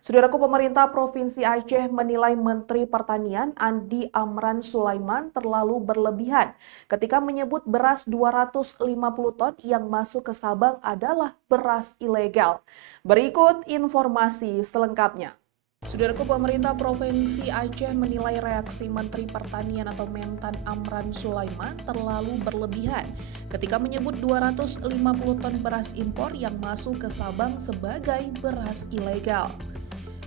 Saudaraku, pemerintah Provinsi Aceh menilai Menteri Pertanian Andi Amran Sulaiman terlalu berlebihan ketika menyebut beras 250 ton yang masuk ke Sabang adalah beras ilegal. Berikut informasi selengkapnya. Saudaraku, pemerintah Provinsi Aceh menilai reaksi Menteri Pertanian atau Mentan Amran Sulaiman terlalu berlebihan ketika menyebut 250 ton beras impor yang masuk ke Sabang sebagai beras ilegal.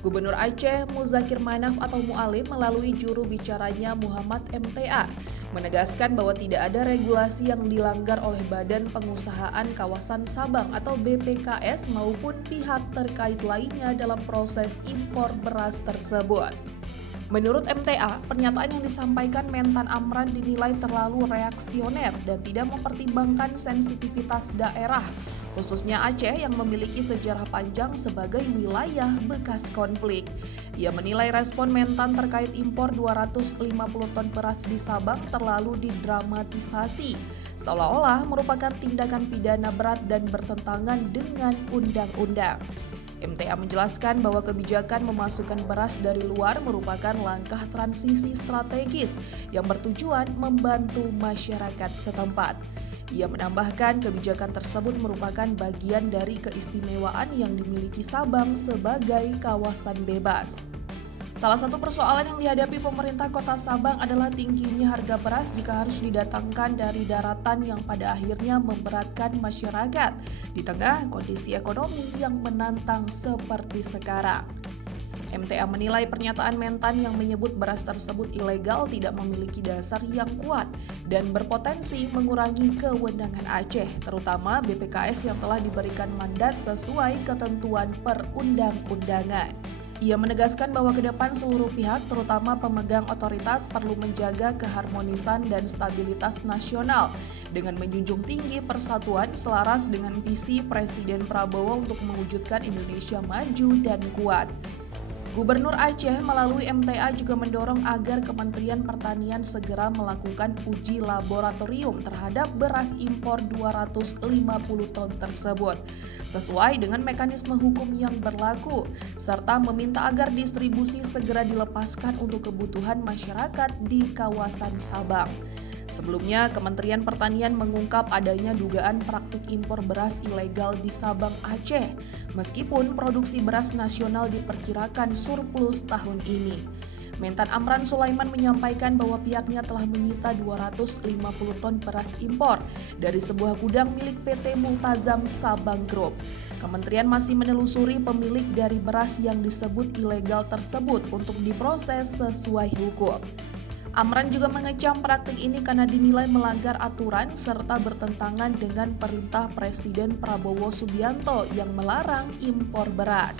Gubernur Aceh Muzakir Manaf atau Mualim melalui juru bicaranya Muhammad MTA menegaskan bahwa tidak ada regulasi yang dilanggar oleh Badan Pengusahaan Kawasan Sabang atau BPKS maupun pihak terkait lainnya dalam proses impor beras tersebut. Menurut MTA, pernyataan yang disampaikan Mentan Amran dinilai terlalu reaksioner dan tidak mempertimbangkan sensitivitas daerah, khususnya Aceh yang memiliki sejarah panjang sebagai wilayah bekas konflik. Ia menilai respon Mentan terkait impor 250 ton beras di Sabang terlalu didramatisasi, seolah-olah merupakan tindakan pidana berat dan bertentangan dengan undang-undang. MTA menjelaskan bahwa kebijakan memasukkan beras dari luar merupakan langkah transisi strategis yang bertujuan membantu masyarakat setempat. Ia menambahkan kebijakan tersebut merupakan bagian dari keistimewaan yang dimiliki Sabang sebagai kawasan bebas. Salah satu persoalan yang dihadapi pemerintah Kota Sabang adalah tingginya harga beras jika harus didatangkan dari daratan yang pada akhirnya memberatkan masyarakat di tengah kondisi ekonomi yang menantang seperti sekarang. MTA menilai pernyataan Mentan yang menyebut beras tersebut ilegal tidak memiliki dasar yang kuat dan berpotensi mengurangi kewenangan Aceh, terutama BPKS yang telah diberikan mandat sesuai ketentuan perundang-undangan. Ia menegaskan bahwa ke depan seluruh pihak, terutama pemegang otoritas, perlu menjaga keharmonisan dan stabilitas nasional dengan menjunjung tinggi persatuan selaras dengan visi Presiden Prabowo untuk mewujudkan Indonesia maju dan kuat. Gubernur Aceh melalui MTA juga mendorong agar Kementerian Pertanian segera melakukan uji laboratorium terhadap beras impor 250 ton tersebut, sesuai dengan mekanisme hukum yang berlaku, serta meminta agar distribusi segera dilepaskan untuk kebutuhan masyarakat di kawasan Sabang. Sebelumnya, Kementerian Pertanian mengungkap adanya dugaan praktik impor beras ilegal di Sabang, Aceh, meskipun produksi beras nasional diperkirakan surplus tahun ini. Mentan Amran Sulaiman menyampaikan bahwa pihaknya telah menyita 250 ton beras impor dari sebuah gudang milik PT Multazam Sabang Group. Kementerian masih menelusuri pemilik dari beras yang disebut ilegal tersebut untuk diproses sesuai hukum. Amran juga mengecam praktik ini karena dinilai melanggar aturan serta bertentangan dengan perintah Presiden Prabowo Subianto yang melarang impor beras.